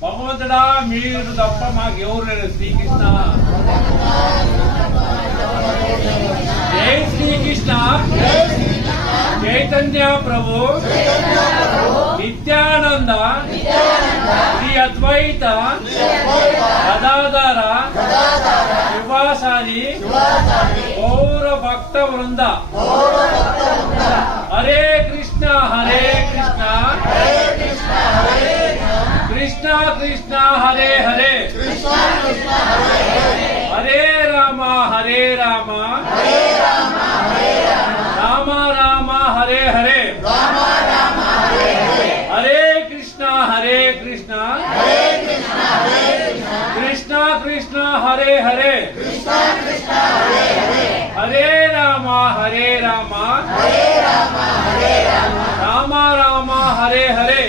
భగవంతుడా మీరు తప్ప మాకెవరు లేరు. శ్రీకృష్ణ జై శ్రీకృష్ణ చైతన్య ప్రభు నిత్యానంద శ్రీ అద్వైత గదాధర శివాసాది గౌర భక్త వృంద హరే కృష్ణ కృష్ణ కృష్ణ హరే హరే హరే రామ రామ రామ హరే హరే హరే కృష్ణ కృష్ణ కృష్ణ హరే హరే హరే రామ రామ రామ హరే హరే